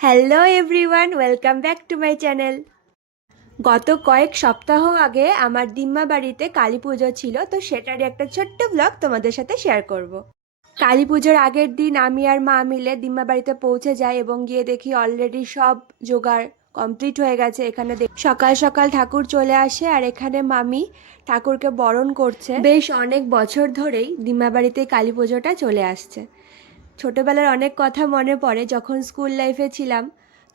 Hello everyone, welcome back to my channel. গত কয়েক সপ্তাহ আগে আমার দিম্মা বাড়িতে কালী পুজো ছিল, তো সেটারই একটা ছোট্ট ব্লগ তোমাদের সাথে শেয়ার করব। কালী পুজোর আগের দিন আমি আর মা মিলে দিম্মা বাড়িতে পৌঁছে যাই এবং গিয়ে দেখি অলরেডি সব জোগাড় কমপ্লিট হয়ে গেছে। এখানে সকাল সকাল ঠাকুর চলে আসে আর এখানে মামি ঠাকুরকে বরণ করছে। বেশ অনেক বছর ধরেই দিম্মা বাড়িতে কালী পুজোটা চলে আসছে। ছোটবেলার অনেক কথা মনে পড়ে। যখন স্কুল লাইফে ছিলাম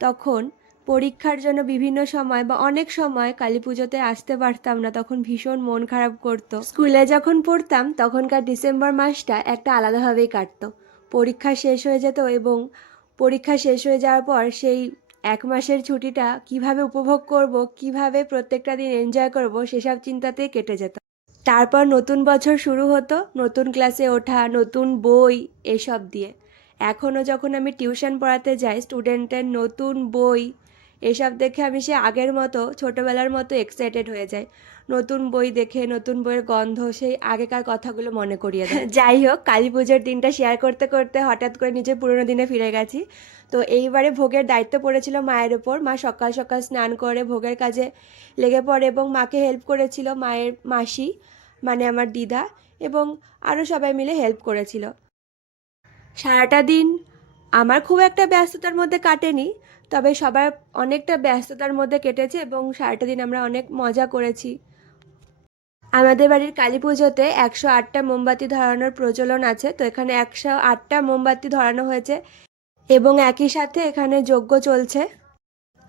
তখন পরীক্ষার জন্য বিভিন্ন সময় বা অনেক সময় কালী পুজোতে আসতে পারতাম না, তখন ভীষণ মন খারাপ করতো। স্কুলে যখন পড়তাম তখনকার ডিসেম্বর মাসটা একটা আলাদাভাবেই কাটতো। পরীক্ষা শেষ হয়ে যেত এবং পরীক্ষা শেষ হয়ে যাওয়ার পর সেই এক মাসের ছুটিটা কিভাবে উপভোগ করব, কিভাবে প্রত্যেকটা দিন এনজয় করব, সেসব চিন্তাতেই কেটে যেত। তারপর নতুন বছর শুরু হতো, নতুন ক্লাসে ওঠা, নতুন বই, এসব দিয়ে। এখনও যখন আমি টিউশন পড়াতে যাই, স্টুডেন্টের নতুন বই এসব দেখে আমি সে আগের মতো ছোটোবেলার মতো এক্সাইটেড হয়ে যাই। নতুন বই দেখে নতুন বইয়ের গন্ধ সেই আগেকার কথাগুলো মনে করিয়ে দেয়। যাই হোক, কালী পুজোর দিনটা শেয়ার করতে করতে হঠাৎ করে নিজের পুরোনো দিনে ফিরে গেছি। তো এইবারে ভোগের দায়িত্ব পড়েছিল মায়ের ওপর। মা সকাল সকাল স্নান করে ভোগের কাজে লেগে পড়ে এবং মাকে হেল্প করেছিল মায়ের মাসি, মানে আমার দিদা, এবং আরও সবাই মিলে হেল্প করেছিল। সারাটা দিন আমার খুব একটা ব্যস্ততার মধ্যে কাটেনি, তবে সবার অনেকটা ব্যস্ততার মধ্যে কেটেছে এবং সারাটা দিন আমরা অনেক মজা করেছি। আমাদের বাড়ির কালী পুজোতে 108টা মোমবাতি ধরানোর প্রচলন আছে, তো এখানে 108টা মোমবাতি ধরানো হয়েছে এবং একই সাথে এখানে যজ্ঞ চলছে।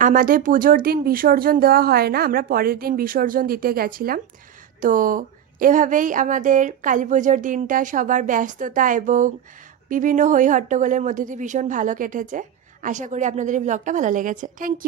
আমাদের পুজোর দিন বিসর্জন দেওয়া হয় না, আমরা পরের দিন বিসর্জন দিতে গেছিলাম। তো এভাবেই আমাদের কালী পুজোর দিনটা সবার ব্যস্ততা এবং বিভিন্ন হই হট্টগোলের মধ্যে দিয়ে ভীষণ ভালো কেটেছে। আশা করি আপনাদের এই ব্লগটা ভালো লেগেছে। Thank you.